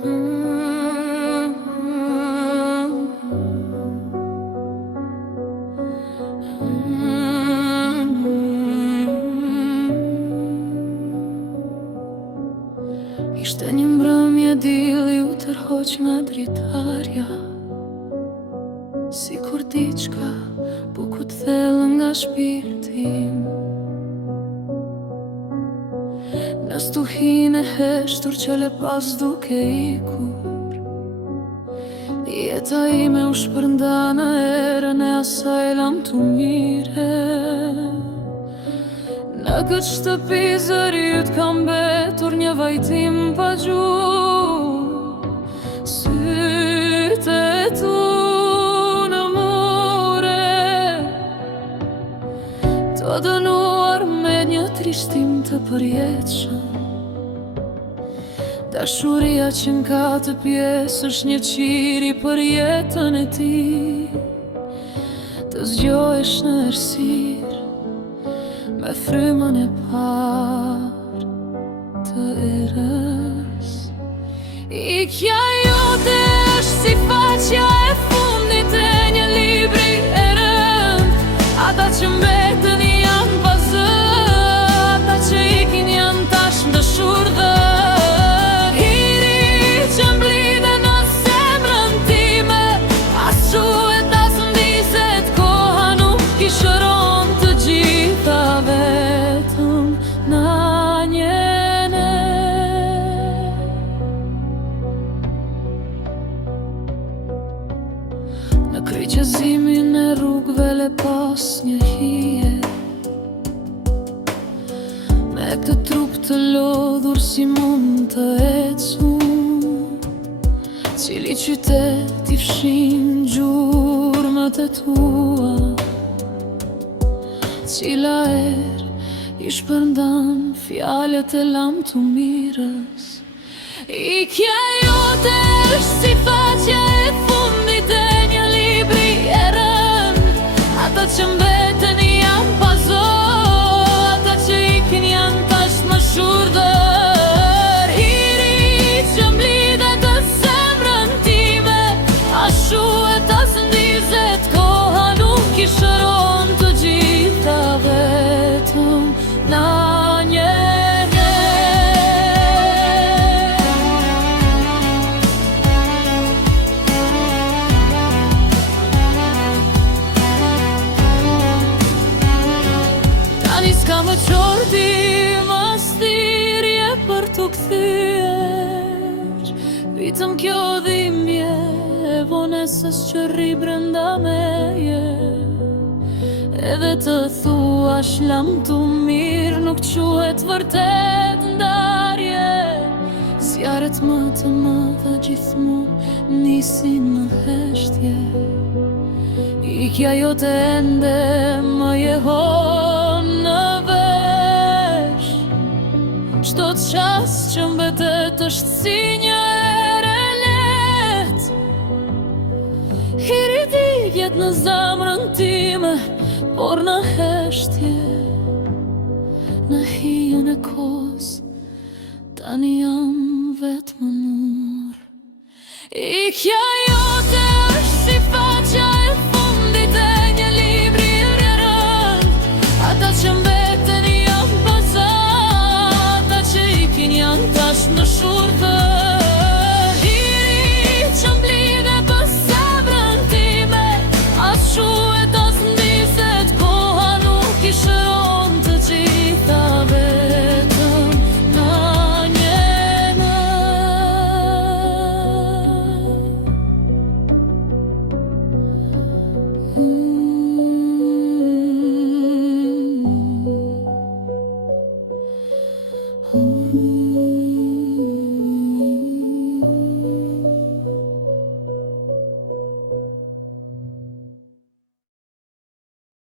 Ishte një mbrëmje dilli u tërhoq nga dritarja, si kur diçka bukut thellë nga shpirtim. Në stuhin e heshtur që le pas duke ikur, jeta ime u shpërnda në erën e asaj lam të mire. Në këtë shtëpi zërit kam betur një vajtim pa gjuhë, sytë e tu në mure, të dënuar me një trishtim të përjetshëm. Dashuria që n'ka të pjesë është një qiri për jetën e ti, të zgjohesh në errësirë me frymën e parë të erës. Ikja jote është si faqja e fundit e një libri e rënd. Ata që mbetën janë pa zë, ata që ikin janë tash në dëshurdhër. Hiri që mblidhe në zemrën time, as shuhet as ndiset, koha nuk i shëron të gjitha, vetëm na njene. Në kryqëzimin e rrugëve le pas një hije, me këtë trup të lodhur si mund të ecun, cili qytet i fshin gjurmët e tua, cila i shpërndan fjalët e lam të mirës. Ikja jote është si faqja e fundit e një libri e rënd. Ata që mbetën janë pa zë, ata që ikin janë tash në shurdhër. Hiri që mblidhe të zemrën time, as shuhet as ndizet, koha nuk i shëron të gjitha, vetëm na njene. Tani s'ka më qorti, më stirje për t'u kthyer, vitëm kjo dhimbje e vonesës që rri brenda meje. Edhe të thuash lam të mirë nuk quhet vërtet ndarje. Zjarret më të mëdha gjithmonë nisin në heshtje. Ikja jote ende më jehon në vesh, çdo qas që mbetet është si një erë e lehtë. Hiri ti vjet në zemrën time, por në heshtje, në hijen e kohës, tani jam vetëm nur. Ikja jote është si faqja e fundit e një libri i rënd. Ata që mbetën janë pa zë, ata që ikin janë tash në shurdhër. Hiri që mblidhe për zemrën time, as shuhet as ndiset, koha nuk i shëron të gjitha, vetëm na njene. Mm-hmm.